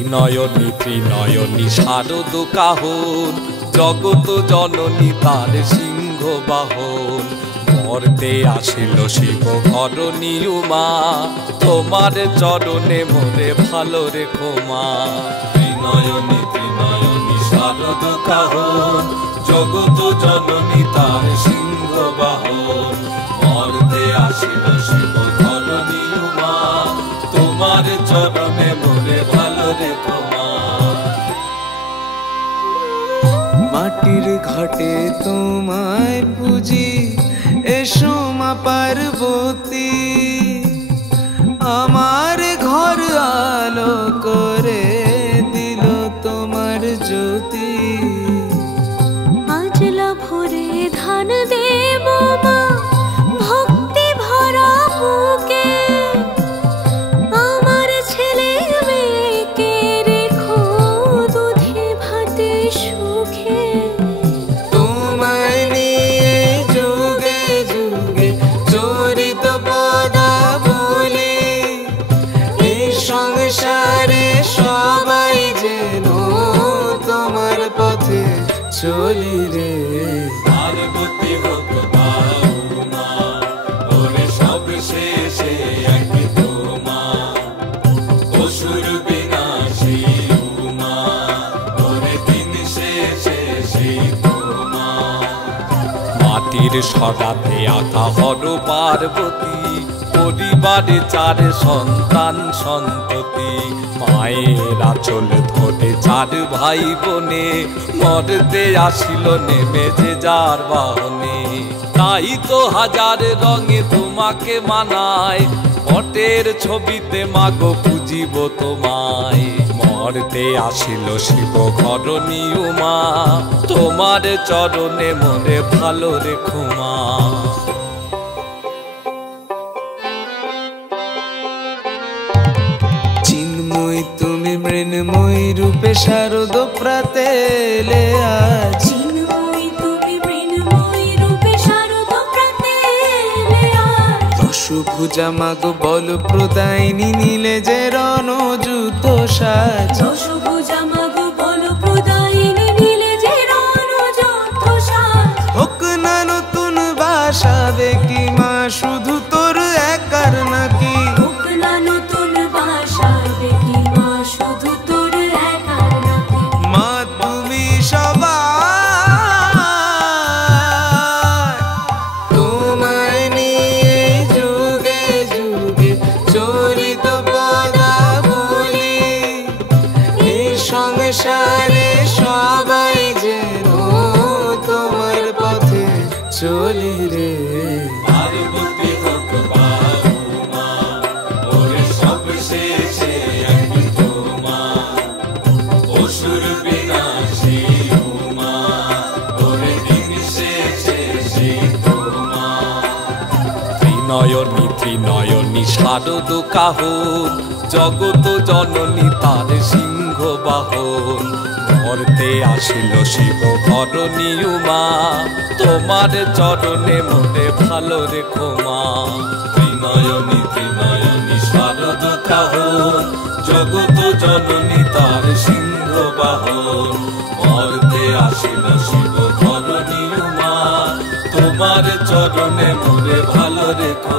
ত্রিনয়নী ত্রিনয়নী শারদ কাহন, জগত জননী তার সিংহ বাহন। মর্তে আসিল শিব ঘরণী উমা, তোমার চরণে মোরে ভালো রেখো মা। ত্রিনয়নী ত্রিনয়নী শারদ কাহন, জগত জননী তার সিংহ বাহন। মর্তে আসিল শিব ঘরণী উমা, তোমার চরণে মোরে ভালো রেখো মা। মাটির ঘাটে তোমায় পুজি, এসো মা পার্বতী। আমার ঘর আলো করে দিল তোমার জ্যোতি। আজলা ভরে ধান দেব মা, ভক্তি ভরা বুকে। আমার ছেলে মেয়েকে রেখো দুধে ভাতে সুখে। তোমায় নিয়ে যুগে যুগে চরিত পদাবলী, এই সংসারে সবাই যেন তোমার পথে চলি রে। পার্বতী হোক বা উমা, ওরে সব শেষে একই তোমা। অসুর বিনাশী উমা, ওরে দিন শেষে সেই তোমা। মাটির সদাতে আঁকা হর পার্বতী, পরিবারে চার সন্তান সন্ততি। মায়ের আঁচল ধরে চার ভাই বোনে, মর্তে আসিল নেমে যে যার বাহনে। তাই তো হাজার রঙে তোমাকে মানায়, পটের ছবিতে মাগো পুজিব তোমায়। মর্তে আসিল শিব ঘরণী উমা, তোমার চরণে মোরে ভালো রেখো মা। চিন্ময় তুমি মৃন্ময় রূপে শারদ প্রাতে এলে আজ। চিন্ময় তুমি মৃন্ময় রূপে শারদ প্রাতে এলে আজ। দশভুজা মাগো বল প্রদায়িনী নীলে যে রণযুত সাজ। দশভুজা মাগো বল প্রদায়িনী নীলে যে রণযুত সাজ। হোক না নতুন বাসা দেখি মা, শুধু তোর একার নাকি। হোক না নতুন বাসা দেখি মা, শুধু তোর একার নাকি। মা তুমি সবাই, তোমায় নিয়ে যুগে যুগে চরিত পদাবলী, এই সংসারে সবাই যেন তোমার পথে চলি রে। পার্বতী হোক বা উমা, ওরে সব শেষে একই তোমা। অসুর বিনাশী উমা, ওরে দিন শেষে সেই তোমা। ত্রিনয়নী ত্রিনয়নী শারদ কাহন, জগত জননী তার সিংহ বাহন। মর্তে আসিল শিব ঘরণী উমা, তোমার চরণে মোরে ভালো রেখো মা। ত্রিনয়নী ত্রিনয়নী শারদ কাহন, জগত জননী তার সিংহ বাহন। মর্তে আসিল শিব ঘরণী উমা, তোমার চরণে মোরে ভালো রেখো।